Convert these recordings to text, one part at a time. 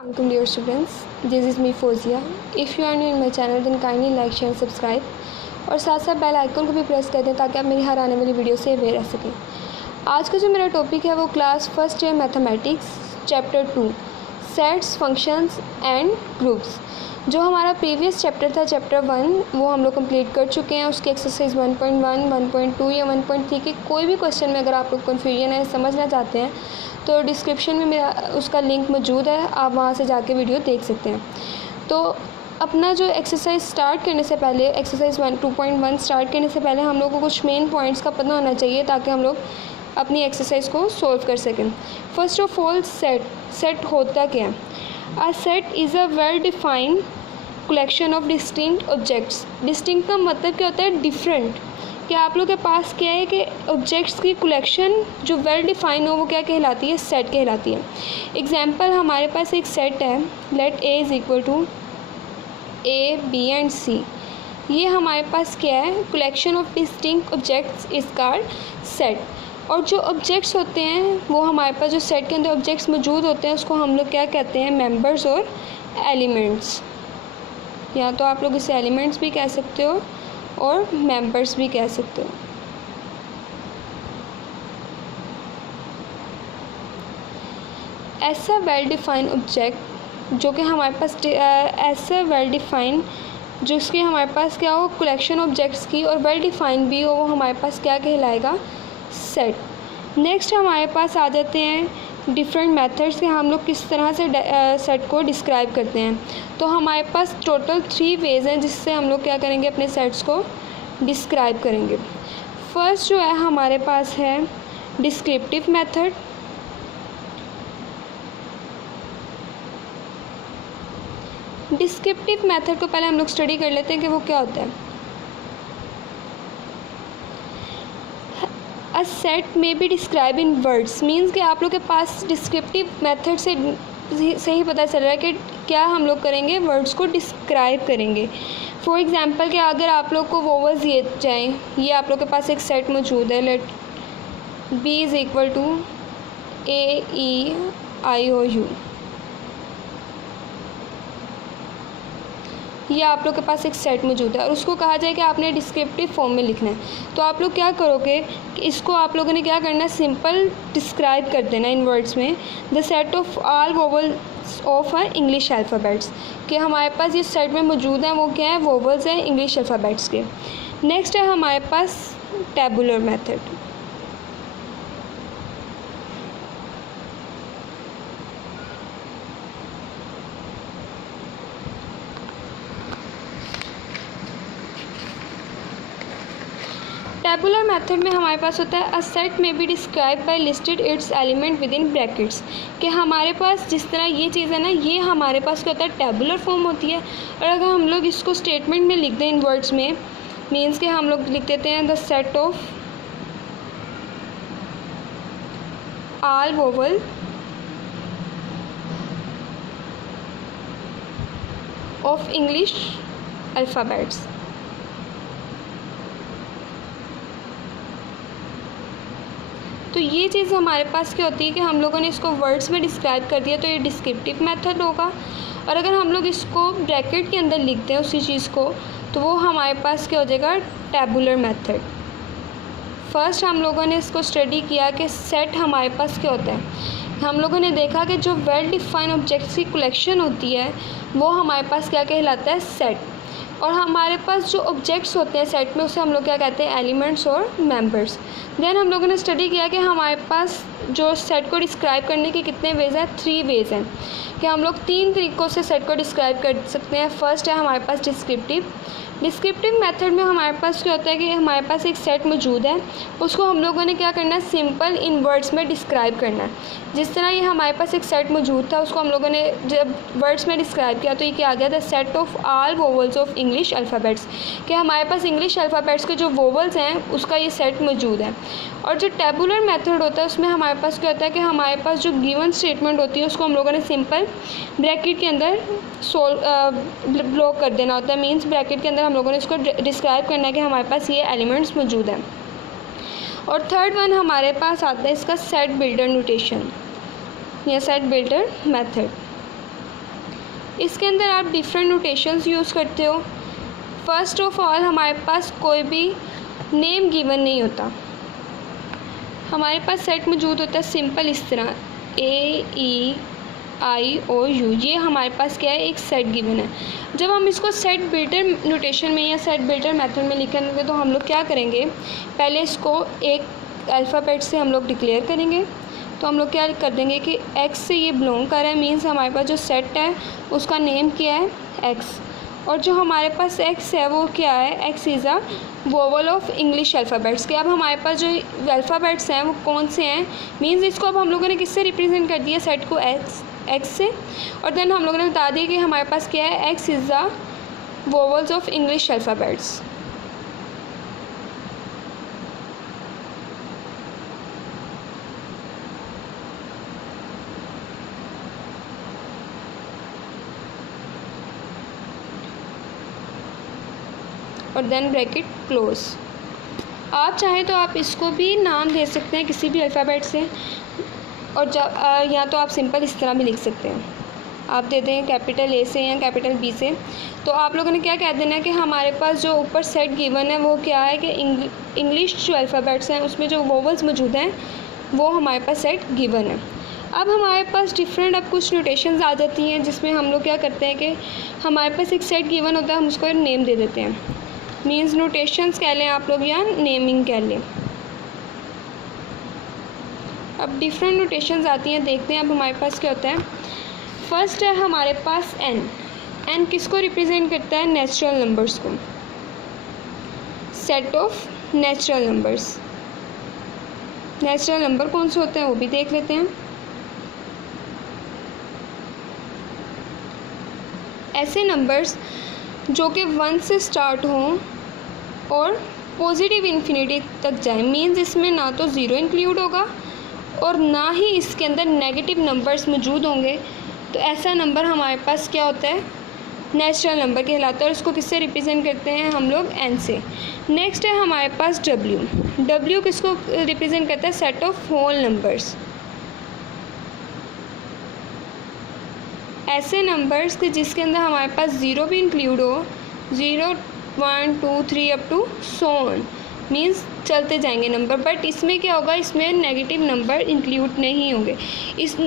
Welcome dear students, this is me Fozia. If you are new in my channel then kindly like, share, subscribe और साथ साथ bell icon को भी press कर दें ताकि आप मेरी हर आने वाली वीडियो से अवेयर रह सकें। आज का जो मेरा टॉपिक है वो class first year mathematics chapter 2 sets functions and groups. जो हमारा प्रीवियस चैप्टर था चैप्टर 1 वो हम लोग कंप्लीट कर चुके हैं। उसके एक्सरसाइज 1.1, 1.2 या 1.3 के कोई भी क्वेश्चन में अगर आप लोग कन्फ्यूजन है समझना चाहते हैं तो डिस्क्रिप्शन में मेरा उसका लिंक मौजूद है, आप वहाँ से जाके वीडियो देख सकते हैं। तो अपना जो एक्सरसाइज स्टार्ट करने से पहले एक्सरसाइज 2.1 स्टार्ट करने से पहले हम लोग को कुछ मेन पॉइंट्स का पता होना चाहिए ताकि हम लोग अपनी एक्सरसाइज को सॉल्व कर सकें। फर्स्ट ऑफ ऑल सेट होता क्या है? A set is a well defined collection of distinct objects. Distinct का मतलब क्या होता है? डिफरेंट। कि आप लोग के पास क्या है कि ऑब्जेक्ट्स की कलेक्शन जो वेल डिफाइन हो वो क्या कहलाती है? सेट कहलाती है। एग्जांपल हमारे पास एक सेट है, let A is equal to A B and C. ये हमारे पास क्या है? Collection of distinct objects is called set. और जो ऑब्जेक्ट्स होते हैं वो हमारे पास जो सेट के अंदर ऑब्जेक्ट्स मौजूद होते हैं उसको हम लोग क्या कहते हैं? मेंबर्स और एलिमेंट्स। या तो आप लोग इसे एलिमेंट्स भी कह सकते हो और मेंबर्स भी कह सकते हो। ऐसा वेल डिफाइन ऑब्जेक्ट जो कि हमारे पास ऐसा वेल डिफाइन जिसकी हमारे पास क्या हो? कलेक्शन ऑब्जेक्ट्स की और वेल डिफाइन भी हो, वो हमारे पास क्या कहलाएगा? सेट। नेक्स्ट हमारे पास आ जाते हैं डिफरेंट मेथड्स के हम लोग किस तरह से सेट को डिस्क्राइब करते हैं। तो हमारे पास टोटल 3 वेज हैं जिससे हम लोग क्या करेंगे? अपने सेट्स को डिस्क्राइब करेंगे। फर्स्ट जो है हमारे पास है डिस्क्रिप्टिव मेथड। डिस्क्रिप्टिव मेथड को पहले हम लोग स्टडी कर लेते हैं कि वो क्या होता है। अ सेट में be describe in words means कि आप लोग के पास डिस्क्रिप्टिव मेथड से ही पता चल रहा है कि क्या हम लोग करेंगे? वर्ड्स को डिस्क्राइब करेंगे। फॉर एग्ज़ाम्पल कि अगर आप लोग को वोवल्स दिए जाएँ, ये आप लोग के पास एक सेट मौजूद है, let B is equal to A E I O U. ये आप लोग के पास एक सेट मौजूद है और उसको कहा जाए कि आपने डिस्क्रिप्टिव फॉर्म में लिखना है। तो आप लोग क्या करोगे कि इसको आप लोगों ने क्या करना है? सिंपल डिस्क्राइब कर देना इन वर्ड्स में the set of all vowels of English alphabets. कि हमारे पास जिस सेट में मौजूद हैं वो क्या है? वोवल्स हैं इंग्लिश अल्फ़ाबेट्स के। नेक्स्ट है हमारे पास टेबुलर मेथड। टेबुलर मेथड में हमारे पास होता है अ सेट में be describe by listed it's element with in brackets. कि हमारे पास जिस तरह ये चीज़ है ना, ये हमारे पास क्या होता है? टेबुलर फॉर्म होती है। और अगर हम लोग इसको स्टेटमेंट में लिख दें इन वर्ड्स में, मीन्स कि हम लोग लिख देते हैं the set of all vowel of English alphabets. तो ये चीज़ हमारे पास क्या होती है कि हम लोगों ने इसको वर्ड्स में डिस्क्राइब कर दिया तो ये डिस्क्रिप्टिव मेथड होगा। और अगर हम लोग इसको ब्रैकेट के अंदर लिख दें उसी चीज़ को तो वो हमारे पास क्या हो जाएगा? Tabular method. फर्स्ट हम लोगों ने इसको स्टडी किया कि सेट हमारे पास क्या होता है। हम लोगों ने देखा कि जो वेल डिफाइन ऑब्जेक्ट्स की कलेक्शन होती है वो हमारे पास क्या कहलाता है? सेट। और हमारे पास जो ऑब्जेक्ट्स होते हैं सेट में उसे हम लोग क्या कहते हैं? एलिमेंट्स और मेंबर्स। देन हम लोगों ने स्टडी किया कि हमारे पास जो सेट को डिस्क्राइब करने के कितने वेज हैं? 3 वेज हैं। कि हम लोग 3 तरीक़ों से सेट को डिस्क्राइब कर सकते हैं। फर्स्ट है हमारे पास डिस्क्रिप्टिव मेथड में हमारे पास क्या होता है कि हमारे पास एक सेट मौजूद है, उसको हम लोगों ने क्या करना है? सिंपल इन वर्ड्स में डिस्क्राइब करना है। जिस तरह ये हमारे पास एक सेट मौजूद था उसको हम लोगों ने जब वर्ड्स में डिस्क्राइब किया तो ये क्या आ गया? The set of all vowels of English alphabets. कि हमारे पास इंग्लिश अल्फ़ाबेट्स के जो वोवल्स हैं उसका ये सेट मौजूद है। और जो टेबुलर मेथड होता है उसमें हमारे पास क्या होता है कि हमारे पास जो गिवन स्टेटमेंट होती है उसको हम लोगों ने सिंपल ब्रैकेट के अंदर ब्लॉक कर देना होता है। मीन्स ब्रैकेट के अंदर हम लोगों ने इसको डिस्क्राइब करना है कि हमारे पास ये एलिमेंट्स मौजूद हैं। और थर्ड वन हमारे पास आता है इसका सेट बिल्डर नोटेशन या सेट बिल्डर मेथड। इसके अंदर आप डिफरेंट नोटेशंस यूज़ करते हो। फर्स्ट ऑफ ऑल हमारे पास कोई भी नेम गिवन नहीं होता, हमारे पास सेट मौजूद होता है सिंपल इस तरह AEIOU, ये हमारे पास क्या है, एक सेट गिवन है। जब हम इसको सेट बिल्डर नोटेशन में या सेट बिल्डर मेथड में लिखेंगे तो हम लोग क्या करेंगे, पहले इसको एक अल्फ़ाबेट से हम लोग डिक्लेयर करेंगे। तो हम लोग क्या कर देंगे कि X से ये बिलोंग कर रहा है, मीन्स हमारे पास जो सेट है उसका नेम क्या है, X। और जो हमारे पास X है वो क्या है, X is a vowel of English alphabets के। अब हमारे पास जो अल्फ़ाबेट्स हैं वो कौन से हैं, मीन्स इसको अब हम लोगों ने किससे रिप्रेजेंट कर दिया, सेट को X से। और देन हम लोगों ने बता दिया कि हमारे पास क्या है, X is the vowels of English alphabets. और देन ब्रैकेट क्लोज। आप चाहें तो आप इसको भी नाम दे सकते हैं किसी भी अल्फ़ाबेट से, और या तो आप सिंपल इस तरह भी लिख सकते हैं, आप दे दें कैपिटल A से या कैपिटल B से। तो आप लोगों ने क्या कह देना है कि हमारे पास जो ऊपर सेट गिवन है वो क्या है कि इंग्लिश जो अल्फ़ाबेट्स हैं उसमें जो वोवल्स मौजूद हैं वो हमारे पास सेट गिवन है। अब हमारे पास डिफरेंट अब कुछ नोटेशंस आ जाती हैं जिसमें हम लोग क्या करते हैं कि हमारे पास एक सेट गिवन होता है, हम उसको नेम दे देते हैं, मीन्स नोटेशंस कह लें आप लोग या नेमिंग कह लें। अब डिफरेंट नोटेशंस आती हैं, देखते हैं अब हमारे पास क्या होता है। फर्स्ट है हमारे पास n किसको रिप्रेजेंट करता है, नेचुरल नंबर्स को, set of natural numbers. Natural number कौन से होते हैं वो भी देख लेते हैं। ऐसे नंबर्स जो कि 1 से स्टार्ट हों और पॉजिटिव इन्फिनिटी तक जाए, मीन्स इसमें ना तो ज़ीरो इंक्लूड होगा और ना ही इसके अंदर नेगेटिव नंबर्स मौजूद होंगे। तो ऐसा नंबर हमारे पास क्या होता है, नेचुरल नंबर कहलाता है। और इसको किससे रिप्रेजेंट करते हैं हम लोग, n से। नेक्स्ट है हमारे पास w किसको रिप्रेजेंट करता है, सेट ऑफ होल नंबर्स। ऐसे नंबर्स के जिसके अंदर हमारे पास ज़ीरो भी इंक्लूड हो, 0 1 2 3 up to so on, means चलते जाएंगे नंबर। बट इसमें क्या होगा, इसमें नेगेटिव नंबर इंक्लूड नहीं होंगे।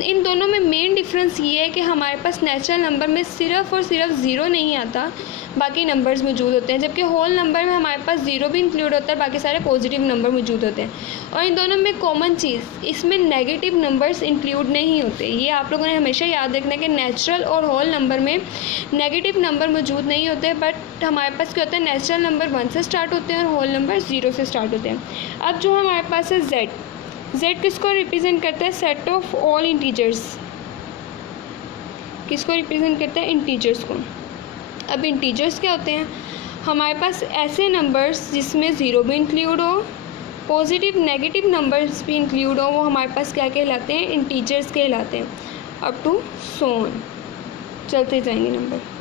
इन दोनों में मेन डिफरेंस ये है कि हमारे पास नेचुरल नंबर में सिर्फ़ और सिर्फ ज़ीरो नहीं आता, बाकी नंबर्स मौजूद होते हैं, जबकि होल नंबर में हमारे पास ज़ीरो भी इंक्लूड होता है, बाकी सारे पॉजिटिव नंबर मौजूद होते हैं। और इन दोनों में कॉमन चीज़, इसमें नेगेटिव नंबर्स इंक्लूड नहीं होते। ये आप लोगों ने हमेशा याद रखना है कि नेचुरल और होल नंबर में नेगेटिव नंबर मौजूद नहीं होते। बट हमारे पास क्या होता है, नेचुरल नंबर 1 से स्टार्ट होते हैं और होल नंबर 0 से स्टार्ट होते हैं। अब जो हमारे पास है z किसको रिप्रेजेंट करता है, सेट ऑफ ऑल इंटीजर्स। किसको रिप्रेजेंट करता है, इंटीजर्स को। अब इंटीजर्स क्या होते हैं, हमारे पास ऐसे नंबर्स जिसमें ज़ीरो भी इंक्लूड हो, पॉजिटिव नेगेटिव नंबर्स भी इंक्लूड हो, वो हमारे पास क्या कहलाते हैं, इंटीजर्स कहलाते हैं। अप टू सो ऑन, चलते जाएंगे नंबर।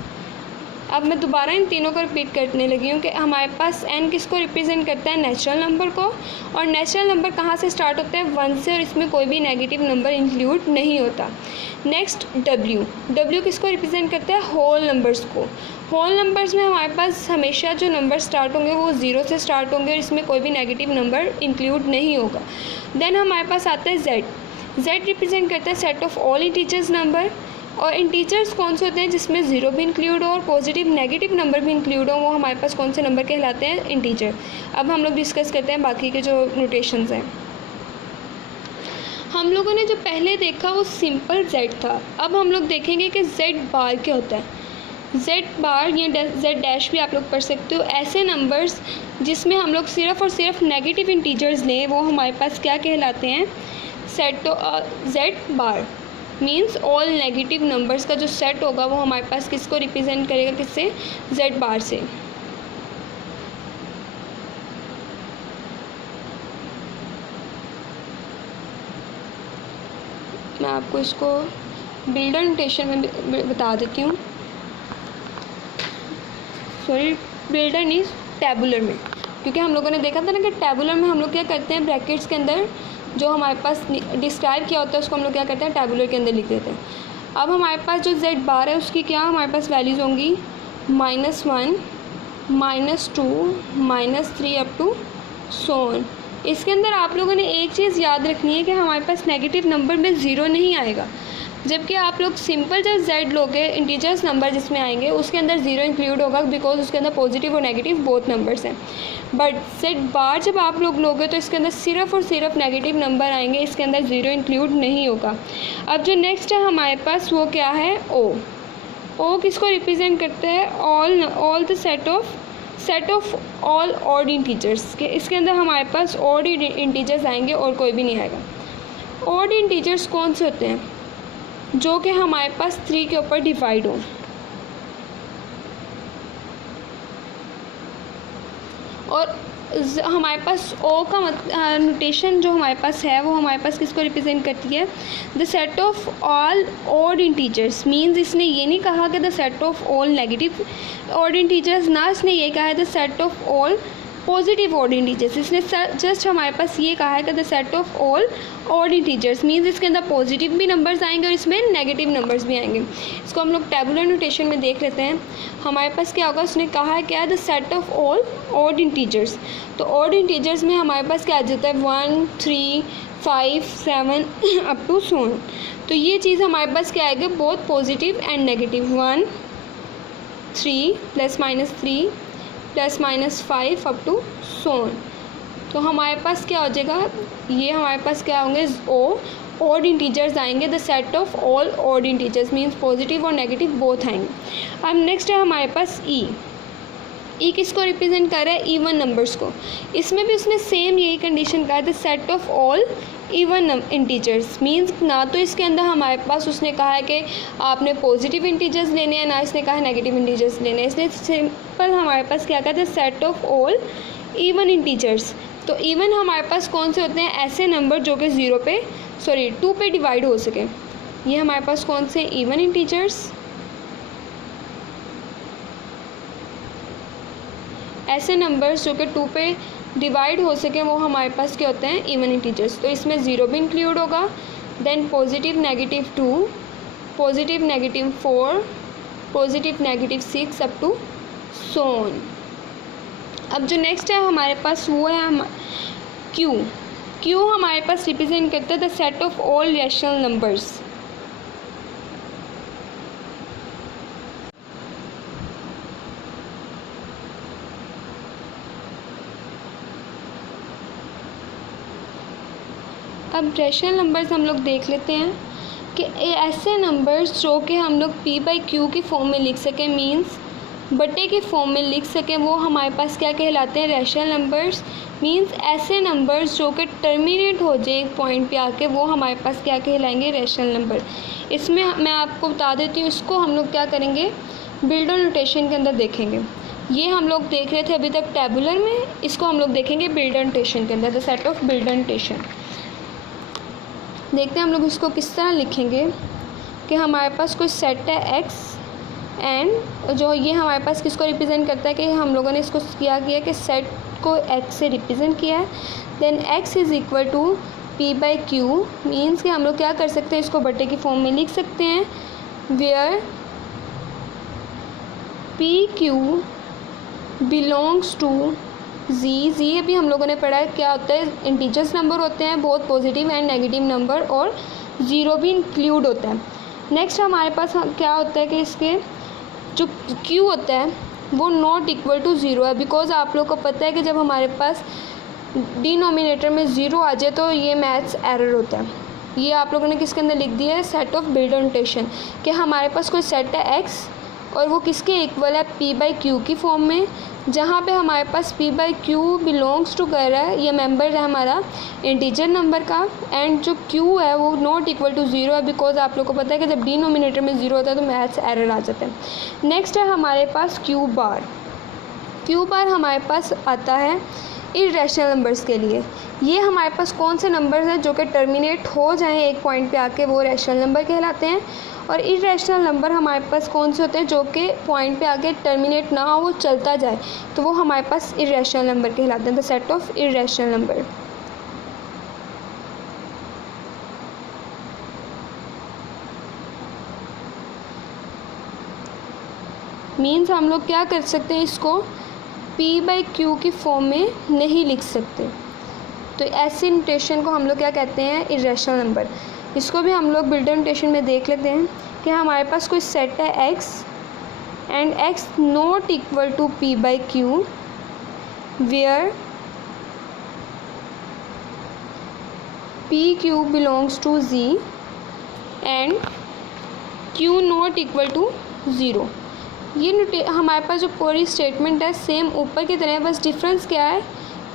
अब मैं दोबारा इन तीनों को रिपीट करने लगी हूँ कि हमारे पास n किसको रिप्रेजेंट करता है, नेचुरल नंबर को। और नेचुरल नंबर कहाँ से स्टार्ट होता है, 1 से, और इसमें कोई भी नेगेटिव नंबर इंक्लूड नहीं होता। नेक्स्ट w किसको रिप्रेजेंट करता है, होल नंबर्स को। होल नंबर्स में हमारे पास हमेशा जो नंबर स्टार्ट होंगे वो 0 से स्टार्ट होंगे और इसमें कोई भी नेगेटिव नंबर इंक्लूड नहीं होगा। देन हमारे पास आता है z रिप्रेजेंट करता है set of all integers number. और इंटीजर्स कौन से होते हैं, जिसमें ज़ीरो भी इंक्लूड हो और पॉजिटिव नेगेटिव नंबर भी इंक्लूड हो, वो हमारे पास कौन से नंबर कहलाते हैं, इंटीजर। अब हम लोग डिस्कस करते हैं बाकी के जो नोटेशंस हैं। हम लोगों ने जो पहले देखा वो सिंपल z था। अब हम लोग देखेंगे कि z बार क्या होता है। z बार या z डैश भी आप लोग पढ़ सकते हो। ऐसे नंबर्स जिसमें हम लोग सिर्फ़ और सिर्फ नेगेटिव इंटीजर्स लें वो हमारे पास क्या कहलाते हैं, सेट z बार। मीन्स ऑल नेगेटिव नंबर्स का जो सेट होगा वो हमारे पास किसको रिप्रेजेंट करेगा, किससे, z बार से। मैं आपको इसको बिल्डर नोटेशन में बता देती हूँ, सॉरी बिल्डर नहीं, टैबुलर में, क्योंकि हम लोगों ने देखा था ना कि टैबुलर में हम लोग क्या करते हैं, ब्रैकेट्स के अंदर जो हमारे पास डिस्क्राइब किया होता है उसको हम लोग क्या करते हैं, टैबुलर के अंदर लिख देते हैं। अब हमारे पास जो z बार है उसकी क्या हमारे पास वैल्यूज़ होंगी -1, -2, -3 अप टू सो ऑन। इसके अंदर आप लोगों ने एक चीज़ याद रखनी है कि हमारे पास नेगेटिव नंबर में ज़ीरो नहीं आएगा, जबकि आप लोग सिंपल जब z लोगे इंटीजर्स नंबर जिसमें आएंगे उसके अंदर ज़ीरो इंक्लूड होगा, बिकॉज उसके अंदर पॉजिटिव और नेगेटिव बोथ नंबर्स हैं। बट z बार जब आप लोग लोगे तो इसके अंदर सिर्फ और सिर्फ नेगेटिव नंबर आएंगे, इसके अंदर ज़ीरो इंक्लूड नहीं होगा। अब जो नेक्स्ट है हमारे पास वो क्या है, o किसको रिप्रेजेंट करता है, all the set of all odd integers के। इसके अंदर हमारे पास ऑड इंटीजर्स आएंगे और कोई भी नहीं आएगा। ऑड इंटीजर्स कौन से होते हैं, जो कि हमारे पास 3 के ऊपर डिवाइड हो। और हमारे पास ओ का नोटेशन जो हमारे पास है वो हमारे पास किसको रिप्रेजेंट करती है, the set of all odd integers. Means इसने ये नहीं कहा कि the set of all negative odd integers, ना इसने ये कहा है the set of all positive odd integers. इसने जस्ट हमारे पास ये कहा है कि the set of all odd integers. Means इसके अंदर पॉजिटिव भी नंबर्स आएंगे और इसमें नेगेटिव नंबर्स भी आएंगे। इसको हम लोग टेबुलर नोटेशन में देख लेते हैं। हमारे पास क्या होगा, उसने कहा है क्या है, the set of all odd integers. तो ऑड इंटीजर्स में हमारे पास क्या आ जाता है, 1, 3, 5, 7 अप टू सो ऑन। तो ये चीज़ हमारे पास क्या आएगी, both positive and negative. 1, 3 ±3 ±5 up to so on. तो हमारे पास क्या हो जाएगा, ये हमारे पास क्या होंगे, ऑड इंटीजर्स आएंगे, the set of all odd integers means positive और नेगेटिव बोथ आएंगे। अब नेक्स्ट है हमारे पास ई किसको रिप्रेजेंट कर रहा है, इवन नंबर्स को। इसमें भी उसने सेम यही कंडीशन कहा है, the set of all even integers. Means ना तो इसके अंदर हमारे पास उसने कहा है कि आपने पॉजिटिव इंटीजर्स लेने हैं, ना इसने कहा है नेगेटिव इंटीजर्स लेने हैं। इसने सिंपल हमारे पास क्या कहते हैं, set of all even integers. तो इवन हमारे पास कौन से होते हैं, ऐसे नंबर जो कि 2 पे डिवाइड हो सके। ये हमारे पास कौन से इवन इंटीजर्स, ऐसे नंबर्स जो कि 2 पे डिवाइड हो सके वो हमारे पास क्या होते हैं, इवन इंटीजर्स। तो इसमें 0 भी इंक्लूड होगा, then positive -2, positive -4, positive -6 up to so on. अब जो नेक्स्ट है हमारे पास वो है क्यू हमारे पास रिप्रेजेंट करता है the set of all rational numbers. अब रैशनल नंबर्स हम लोग देख लेते हैं कि ऐसे नंबर्स जो कि हम लोग p/q की फॉर्म में लिख सकें, मींस बटे की फॉर्म में लिख सकें, वो हमारे पास क्या कहलाते हैं, रैशनल नंबर्स। मींस ऐसे नंबर्स जो कि टर्मिनेट हो जाए एक पॉइंट पे आके, वो हमारे पास क्या कहलाएंगे, रैशनल नंबर। इसमें मैं आपको बता देती हूँ, इसको हम लोग क्या करेंगे, बिल्डर नोटेशन के अंदर देखेंगे। ये हम लोग देख रहे थे अभी तक टेबुलर में, इसको हम लोग देखेंगे बिल्डर नोटेशन के अंदर, the set of builder notation. देखते हैं हम लोग इसको किस तरह लिखेंगे कि हमारे पास कोई सेट है x एंड जो ये हमारे पास किसको रिप्रेजेंट करता है कि हम लोगों ने इसको किया कि सेट को x से रिप्रेजेंट किया है। Then x is equal to p/q। Means कि हम लोग क्या कर सकते हैं, इसको बटे की फॉर्म में लिख सकते हैं, वेयर pq बिलोंग्स टू जी अभी हम लोगों ने पढ़ा है क्या होता है, इंटीजर्स नंबर होते हैं, बहुत पॉजिटिव एंड नेगेटिव नंबर, और 0 भी इंक्लूड होता है। नेक्स्ट हमारे पास क्या होता है कि इसके जो q होता है वो नॉट इक्वल टू 0 है, बिकॉज आप लोग को पता है कि जब हमारे पास डिनोमिनेटर में 0 आ जाए तो ये मैथ्स एरर होता है। ये आप लोगों ने किसके अंदर लिख दिया है, सेट ऑफ बिल्डर नोटेशन, कि हमारे पास कोई सेट है x और वो किसके इक्वल है, p/q की फॉर्म में, जहाँ पे हमारे पास p/q बिलोंग्स टू कर रहा है, ये मेंबर है हमारा इंटीजर नंबर का, एंड जो q है वो नॉट इक्वल टू 0 है, बिकॉज आप लोग को पता है कि जब डिनोमिनेटर में 0 होता है तो मैथ्स एरर आ जाता है। नेक्स्ट है हमारे पास q बार हमारे पास आता है इर्रेशनल नंबर्स के लिए। ये हमारे पास कौन से नंबर्स हैं जो कि टर्मिनेट हो जाएं एक पॉइंट पे आके, वो रैशनल नंबर कहलाते हैं। और इर्रेशनल नंबर हमारे पास कौन से होते हैं जो कि पॉइंट पे आके टर्मिनेट ना हो, वो चलता जाए, तो वो हमारे पास इर्रेशनल नंबर कहलाते हैं, the set of irrational number. Means हम लोग क्या कर सकते हैं, इसको p/q की फॉर्म में नहीं लिख सकते। तो ऐसी नोटेशन को हम लोग क्या कहते हैं, इरेशनल नंबर। इसको भी हम लोग बिल्डर नोटेशन में देख लेते हैं कि हमारे पास कोई सेट है x and x not equal to p/q where pq belongs to z and q not equal to 0। ये हमारे पास जो पूरी स्टेटमेंट है सेम ऊपर की तरह है, बस डिफरेंस क्या है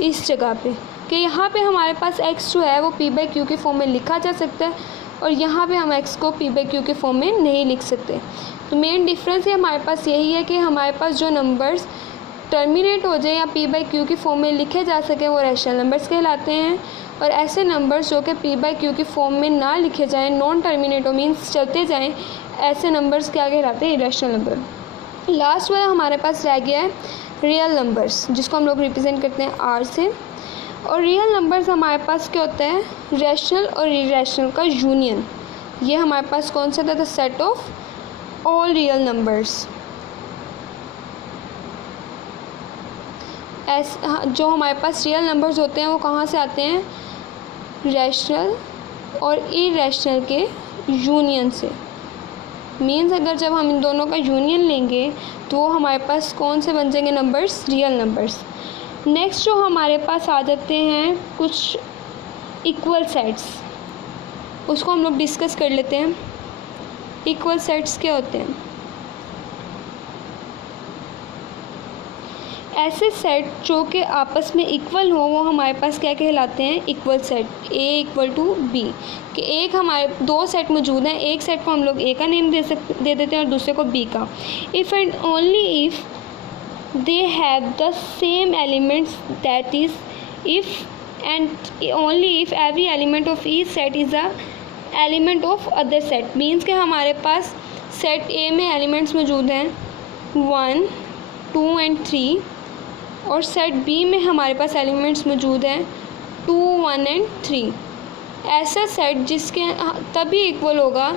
इस जगह पे कि यहाँ पे हमारे पास x जो है वो p/q के फॉर्म में लिखा जा सकता है और यहाँ पे हम x को p/q के फॉर्म में नहीं लिख सकते। तो मेन डिफरेंस ये हमारे पास यही है कि हमारे पास जो नंबर्स टर्मिनेट हो जाए या p/q की फॉर्म में लिखे जा सके वो रैशनल नंबर्स कहलाते हैं, और ऐसे नंबर्स जो कि p/q की फॉर्म में ना लिखे जाएँ, नॉन टर्मिनेट मीन्स चलते जाएँ, ऐसे नंबर्स क्या कहलाते हैं, इरेशनल नंबर। लास्ट वाला हमारे पास रह गया है रियल नंबर्स, जिसको हम लोग रिप्रेजेंट करते हैं r से। और रियल नंबर्स हमारे पास क्या होता है, रैशनल और इरेशनल का यूनियन। ये हमारे पास कौन सा था, the set of all real numbers. जो हमारे पास रियल नंबर्स होते हैं वो कहाँ से आते हैं, रैशनल और इरेशनल के यूनियन से। मीन्स अगर जब हम इन दोनों का यूनियन लेंगे तो वो हमारे पास कौन से बन जाएंगे नंबर्स, रियल नंबर्स। नेक्स्ट जो हमारे पास आ जाते हैं कुछ इक्वल सेट्स, उसको हम लोग डिस्कस कर लेते हैं। इक्वल सेट्स क्या होते हैं, ऐसे सेट जो कि आपस में इक्वल हो वो हमारे पास क्या कहलाते हैं, equal set. a equal to b, कि एक हमारे दो सेट मौजूद हैं, एक सेट को हम लोग a का नेम दे देते हैं और दूसरे को b का। If and only if they have the same elements, that is if and only if every element of each set is a element of other set. Means कि हमारे पास सेट a में elements मौजूद हैं 1, 2 and 3, और set B में हमारे पास elements मौजूद हैं 2, 1 एंड 3। ऐसा सेट जिसके तभी इक्वल होगा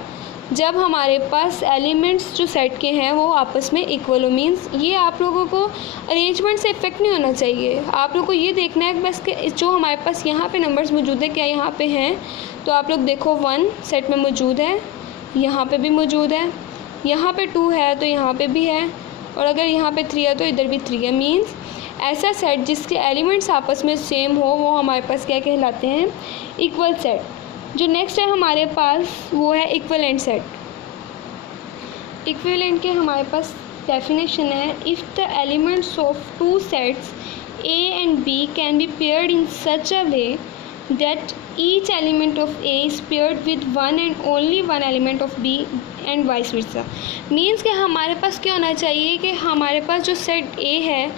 जब हमारे पास एलिमेंट्स जो सेट के हैं वो आपस में इक्वल हो। मीन्स ये आप लोगों को अरेंजमेंट से इफेक्ट नहीं होना चाहिए, आप लोगों को ये देखना है बस कि जो हमारे पास यहाँ पे नंबर्स मौजूद है क्या यहाँ पे हैं। तो आप लोग देखो 1 सेट में मौजूद है, यहाँ पे भी मौजूद है, यहाँ पे 2 है तो यहाँ पे भी है, और अगर यहाँ पे 3 है तो इधर भी 3 है। मीन्स ऐसा सेट जिसके एलिमेंट्स आपस में सेम हो वो हमारे पास क्या कहलाते हैं, इक्वल सेट। जो नेक्स्ट है हमारे पास वो है इक्विवेलेंट सेट। इक्विवेलेंट के हमारे पास डेफिनेशन है, if the elements of two sets a and b can be paired in such a way that each element of a is paired with one and only one element of b and vice versa. Means कि हमारे पास क्या होना चाहिए कि हमारे पास जो set a है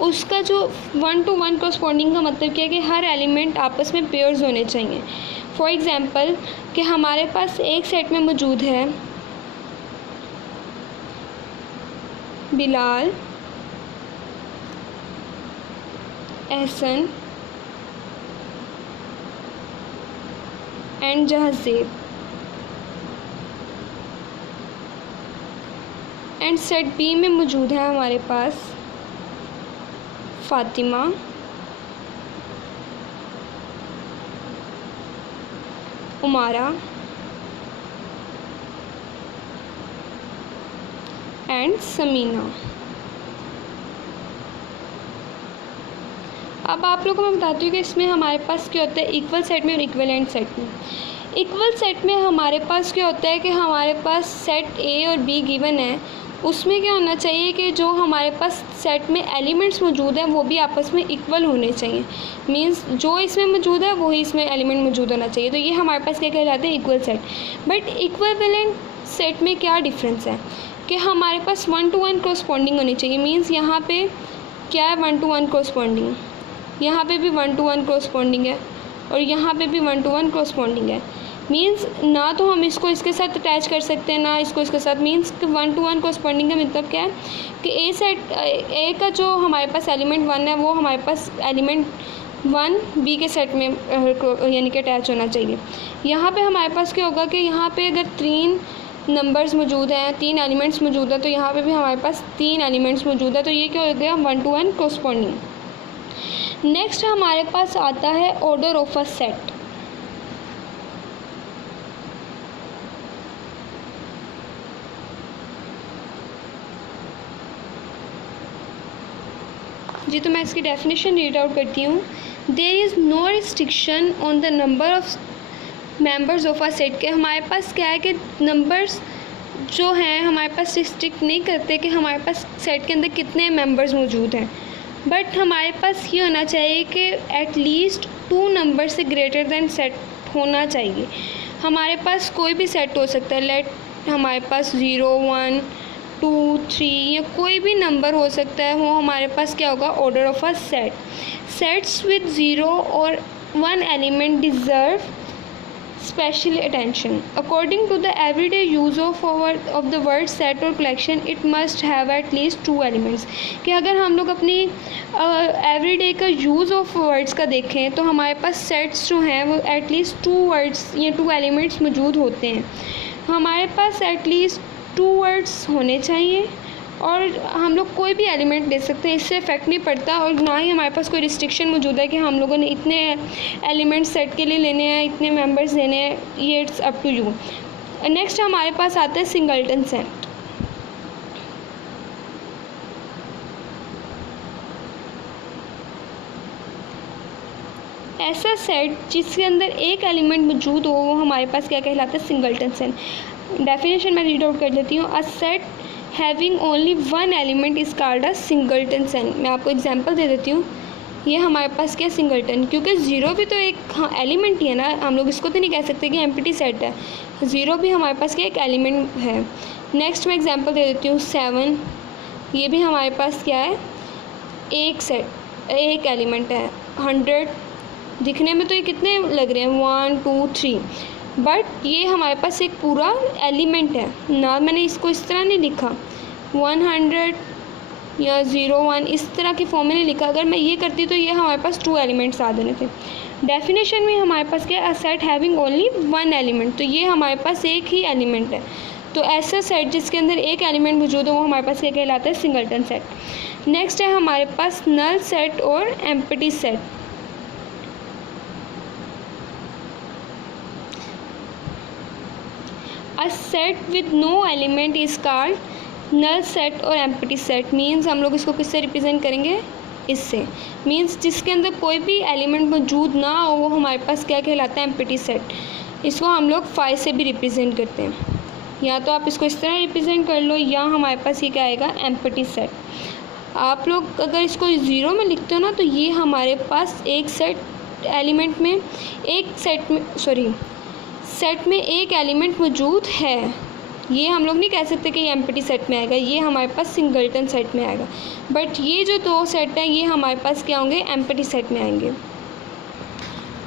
उसका जो 1 to 1 कॉरस्पॉन्डिंग का मतलब क्या है कि हर एलिमेंट आपस में पेयर्स होने चाहिए। फॉर एग्ज़ाम्पल कि हमारे पास एक सेट में मौजूद है Bilal, Ehsan and Jahanzeb, and set B में मौजूद है हमारे पास फ़ातिमा, उमारा एंड समीना। अब आप लोगों को मैं बताती हूँ कि इसमें हमारे पास क्या होता है इक्वल सेट में और इक्विवेलेंट सेट में। इक्वल सेट में हमारे पास क्या होता है कि हमारे पास सेट ए और बी गिवन है, उसमें क्या होना चाहिए कि जो हमारे पास सेट में एलिमेंट्स मौजूद हैं वो भी आपस में इक्वल होने चाहिए। मींस जो इसमें मौजूद है वही इसमें एलिमेंट मौजूद होना चाहिए। तो ये हमारे पास क्या कहलाते हैं, equal set. But equivalent set में क्या डिफरेंस है कि हमारे पास 1 to 1 कॉरस्पॉन्डिंग होनी चाहिए। मींस यहाँ पे क्या है 1 to 1 कॉरस्पॉन्डिंग, यहाँ पे भी 1 to 1 कॉरस्पॉन्डिंग है और यहाँ पे भी 1 to 1 कॉरस्पॉन्डिंग है। मींस ना तो हम इसको इसके साथ अटैच कर सकते हैं ना इसको इसके साथ। मींस 1 to 1 कॉरस्पॉन्डिंग का मतलब क्या है कि ए सेट ए का जो हमारे पास एलिमेंट 1 है वो हमारे पास एलिमेंट 1 बी के सेट में यानी कि अटैच होना चाहिए। यहाँ पे हमारे पास क्या होगा कि यहाँ पे अगर 3 नंबर्स मौजूद हैं, 3 एलिमेंट्स मौजूद हैं, तो यहाँ पे भी हमारे पास 3 एलिमेंट्स मौजूद है, तो ये क्या हो गया 1 to 1 कोरस्पॉन्डिंग। नेक्स्ट हमारे पास आता है ऑर्डर ऑफ अ सेट। जी तो मैं इसकी डेफिनेशन रीड आउट करती हूँ। There is no restriction on the number of members of a set के हमारे पास क्या है कि नंबर्स जो हैं हमारे पास रिस्ट्रिक्ट नहीं करते कि हमारे पास सेट के अंदर कितने मेंबर्स मौजूद हैं, बट हमारे पास ये होना चाहिए कि एटलीस्ट 2 नंबर से ग्रेटर दैन सेट होना चाहिए। हमारे पास कोई भी सेट हो सकता है, लेट हमारे पास 0 1 2 3 या कोई भी नंबर हो सकता है, वो हमारे पास क्या होगा order of a set. Sets with 0 और 1 element deserve special attention. According to the everyday use of the word set or collection, it must have at least 2 elements. कि अगर हम लोग अपनी एवरीडे का यूज़ ऑफ वर्ड्स का देखें तो हमारे पास सेट्स जो हैं वो एटलीस्ट 2 वर्ड्स या 2 एलिमेंट्स मौजूद होते हैं। हमारे पास एटलीस्ट 2 वर्ड्स होने चाहिए और हम लोग कोई भी एलिमेंट दे सकते हैं, इससे इफेक्ट नहीं पड़ता और ना ही हमारे पास कोई रिस्ट्रिक्शन मौजूद है कि हम लोगों ने इतने एलिमेंट सेट के लिए लेने हैं, इतने मेंबर्स लेने हैं, ये it's up to you. Next हमारे पास आता है सिंगलटन सेट। ऐसा सेट जिसके अंदर एक एलिमेंट मौजूद हो वो हमारे पास क्या कहलाता है सिंगलटन सेट। डेफिनेशन मैं रीड आउट कर देती हूँ। A set having only 1 element is called a singleton set. मैं आपको एग्जांपल दे देती हूँ। ये हमारे पास क्या सिंगलटन, क्योंकि 0 भी तो एक एलिमेंट ही है ना, हम लोग इसको तो नहीं कह सकते कि एम्प्टी सेट है। 0 भी हमारे पास क्या एक एलिमेंट है। नेक्स्ट मैं एग्जांपल दे देती हूँ 7, ये भी हमारे पास क्या है एक एलिमेंट है। 100 दिखने में तो ये कितने लग रहे हैं 1 2 3, बट ये हमारे पास एक पूरा एलिमेंट है ना। मैंने इसको इस तरह नहीं लिखा 100 या 01 इस तरह की फॉर्म में नहीं लिखा। अगर मैं ये करती तो ये हमारे पास 2 एलिमेंट्स आ जाने थे। डेफिनेशन में हमारे पास क्या है, a set having only 1 element, तो ये हमारे पास एक ही एलिमेंट है। तो ऐसा सेट जिसके अंदर एक एलिमेंट मौजूद हो वो हमारे पास क्या कहलाता है सिंगलटन सेट। नेक्स्ट है हमारे पास नल सेट और empty set. A set with no element is called null set और empty set। मीन्स हम लोग इसको किससे रिप्रेजेंट करेंगे, इससे। मीन्स जिसके अंदर कोई भी एलिमेंट मौजूद ना हो वो हमारे पास क्या कहलाता है एम्प्टी सेट। इसको हम लोग 5 से भी रिप्रेजेंट करते हैं, या तो आप इसको इस तरह रिप्रेजेंट कर लो या हमारे पास ये क्या आएगा एम्प्टी सेट। आप लोग अगर इसको 0 में लिखते हो ना तो ये हमारे पास एक सेट एलिमेंट में एक सेट में एक एलिमेंट मौजूद है। ये हम लोग नहीं कह सकते कि ये एम्प्टी सेट में आएगा, ये हमारे पास सिंगलटन सेट में आएगा। बट ये जो 2 सेट हैं ये हमारे पास क्या होंगे एम्प्टी सेट में आएंगे।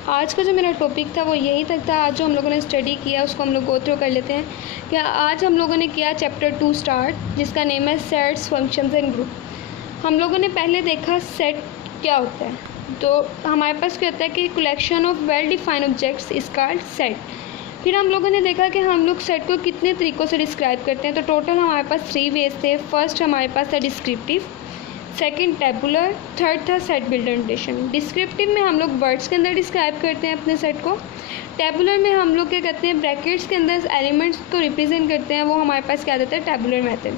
आज का जो मेरा टॉपिक था वो यही तक था। आज जो हम लोगों ने स्टडी किया उसको हम लोग गो थ्रू कर लेते हैं। क्या आज हम लोगों ने किया चैप्टर 2 स्टार्ट, जिसका नेम है सेट्स फंक्शंस एंड ग्रुप। हम लोगों ने पहले देखा सेट क्या होता है, तो हमारे पास क्या होता है कि collection of well defined objects is called set. फिर हम लोगों ने देखा कि हम लोग सेट को कितने तरीक़ों से डिस्क्राइब करते हैं। तो टोटल हमारे पास 3 वेज थे। फर्स्ट हमारे पास था डिस्क्रिप्टिव, सेकंड टेबुलर, थर्ड था सेट बिल्डर नोटेशन। डिस्क्रिप्टिव में हम लोग वर्ड्स के अंदर डिस्क्राइब करते हैं अपने सेट को। टेबुलर में हम लोग क्या करते हैं ब्रैकेट्स के अंदर एलिमेंट्स को रिप्रेजेंट करते हैं, वो हमारे पास क्या आता है tabular method.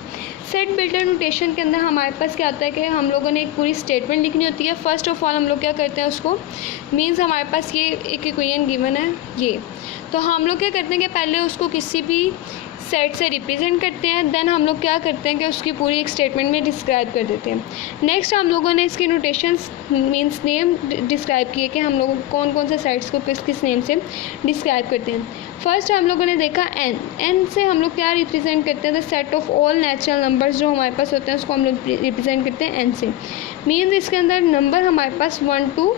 Set builder notation के अंदर हमारे पास क्या होता है कि हम लोगों ने एक पूरी स्टेटमेंट लिखनी होती है। फर्स्ट ऑफ ऑल हम लोग क्या करते हैं उसको, मीन्स हमारे पास ये एक इक्वेशन गिवन है ये, तो हम लोग क्या करते हैं कि पहले उसको किसी भी सेट से रिप्रेजेंट करते हैं, देन हम लोग क्या करते हैं कि उसकी पूरी एक स्टेटमेंट में डिस्क्राइब कर देते हैं। नेक्स्ट हम लोगों ने इसकी नोटेशंस मीन्स नेम डिस्क्राइब किए कि हम लोग कौन कौन से सेट्स को किस किस नेम से डिस्क्राइब करते हैं। फर्स्ट हम लोगों ने देखा एन से हम लोग क्या रिप्रेजेंट करते हैं, the set of all natural numbers जो हमारे पास होते हैं उसको हम लोग रिप्रेजेंट करते हैं एन से। मीन्स इसके अंदर नंबर हमारे पास 1 to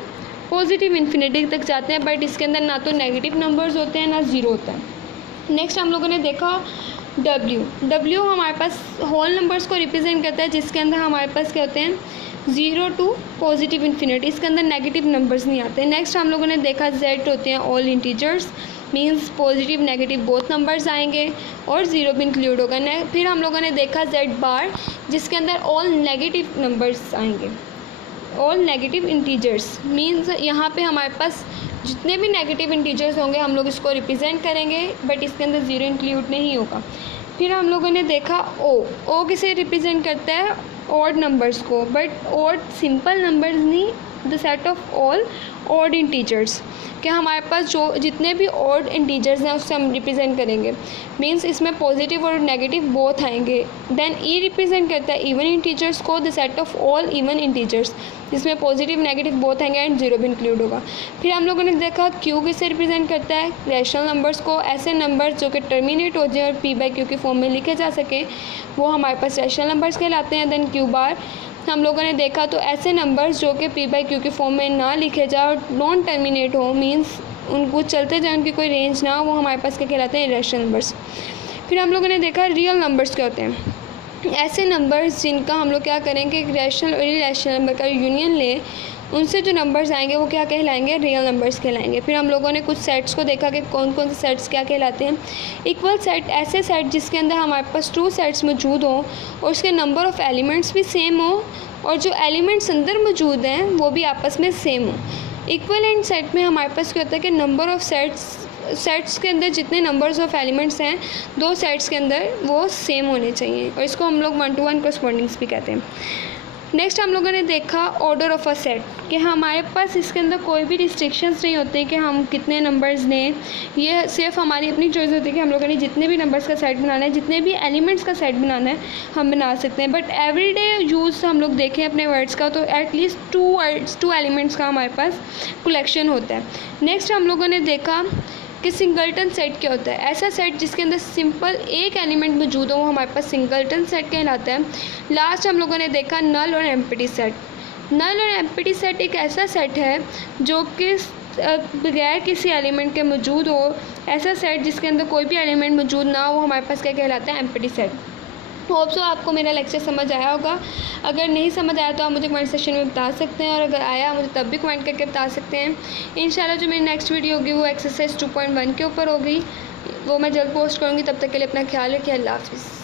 पॉजिटिव इन्फिनिटी तक जाते हैं, बट इसके अंदर ना तो नेगेटिव नंबर्स होते हैं ना 0 होता है। नेक्स्ट हम लोगों ने देखा डब्ल्यू हमारे पास होल नंबर्स को रिप्रेजेंट करता है, जिसके अंदर हमारे पास क्या होते हैं 0 to पॉजिटिव इन्फिनिटी, इसके अंदर नेगेटिव नंबर्स नहीं आते। नेक्स्ट हम लोगों ने देखा जेड होते हैं all integers, means positive negative both numbers आएंगे और ज़ीरो भी इंक्लूड होगा। फिर हम लोगों ने देखा जेड बार, जिसके अंदर ऑल नेगेटिव नंबर्स आएंगे, ऑल नेगेटिव इंटीजर्स। मीन्स यहाँ पे हमारे पास जितने भी नेगेटिव इंटीजर्स होंगे हम लोग इसको रिप्रेजेंट करेंगे, बट इसके अंदर ज़ीरो इंक्लूड नहीं होगा। फिर हम लोगों ने देखा ओ किसे रिप्रेजेंट करता है, ऑड नंबर्स को, बट ऑड सिंपल नंबर्स नहीं, the set of all odd integers, कि हमारे पास जो जितने भी ऑड इंटीजर्स हैं उससे हम रिप्रेजेंट करेंगे। मींस इसमें पॉजिटिव और नेगेटिव बोथ आएंगे। देन ई रिप्रेजेंट करता है इवन इंटीजर्स को, the set of all even integers, जिसमें पॉजिटिव नेगेटिव बोथ आएंगे एंड जीरो भी इंक्लूड होगा। फिर हम लोगों ने देखा क्यू किसे रिप्रेजेंट करता है, रैशनल नंबर्स को, ऐसे नंबर्स जो कि टर्मिनेट हो जाए और पी बाई क्यू की फॉर्म में लिखे जा सके वो हमारे पास रैशनल नंबर्स कहलाते हैं। देन क्यू बार हम लोगों ने देखा तो ऐसे नंबर्स जो कि पी बाई क्यू की फॉर्म में ना लिखे जाए और नॉन टर्मिनेट हो, मींस उनको चलते जाए उनकी कोई रेंज ना हो, वो हमारे पास क्या कहलाते हैं, इरेशनल नंबर्स। फिर हम लोगों ने देखा रियल नंबर्स क्या होते हैं, ऐसे नंबर्स जिनका हम लोग क्या करेंगे, रैशनल और इरेशनल नंबर का यूनियन ले, उनसे जो नंबर्स आएंगे वो क्या कहलाएंगे, रियल नंबर्स कहलाएंगे। फिर हम लोगों ने कुछ सेट्स को देखा कि कौन कौन से सेट्स क्या कहलाते हैं। इक्वल सेट, ऐसे सेट जिसके अंदर हमारे पास टू सेट्स मौजूद हों और उसके नंबर ऑफ एलिमेंट्स भी सेम हो और जो एलिमेंट्स अंदर मौजूद हैं वो भी आपस में सेम हो। इक्विवेलेंट सेट में हमारे पास क्या होता है कि नंबर ऑफ सेट्स के अंदर जितने नंबर्स ऑफ एलिमेंट्स हैं दो सेट्स के अंदर वो सेम होने चाहिए, और इसको हम लोग 1-to-1 कॉरस्पॉन्डिंग्स भी कहते हैं। नेक्स्ट हम लोगों ने देखा ऑर्डर ऑफ अ सेट, कि हमारे पास इसके अंदर कोई भी रिस्ट्रिक्शंस नहीं होते कि हम कितने नंबर्स लें, ये सिर्फ हमारी अपनी चॉइस होती है कि हम लोगों ने जितने भी नंबर्स का सेट बनाना है, जितने भी एलिमेंट्स का सेट बनाना है हम बना सकते हैं। बट एवरीडे यूज़ हम लोग देखें अपने वर्ड्स का तो एटलीस्ट टू एलिमेंट्स का हमारे पास कलेक्शन होता है। नेक्स्ट हम लोगों ने देखा कि सिंगलटन सेट क्या होता है, ऐसा सेट जिसके अंदर सिंपल एक एलिमेंट मौजूद हो वो हमारे पास सिंगलटन सेट कहलाता है। लास्ट हम लोगों ने देखा नल और एम्प्टी सेट। नल और एम्प्टी सेट एक ऐसा सेट है जो कि बगैर किसी एलिमेंट के मौजूद हो, ऐसा सेट जिसके अंदर कोई भी एलिमेंट मौजूद ना हो वो हमारे पास क्या कहलाता है, एम्प्टी सेट। होप सो आपको मेरा लेक्चर समझ आया होगा। अगर नहीं समझ आया तो आप मुझे कमेंट सेक्शन में बता सकते हैं, और अगर आया मुझे तब भी कमेंट करके बता सकते हैं। इंशाल्लाह जो मेरी नेक्स्ट वीडियो होगी वो एक्सरसाइज 2.1 के ऊपर होगी, वो मैं जल्द पोस्ट करूँगी। तब तक के लिए अपना ख्याल रखिए। अल्लाह हाफ़िज़।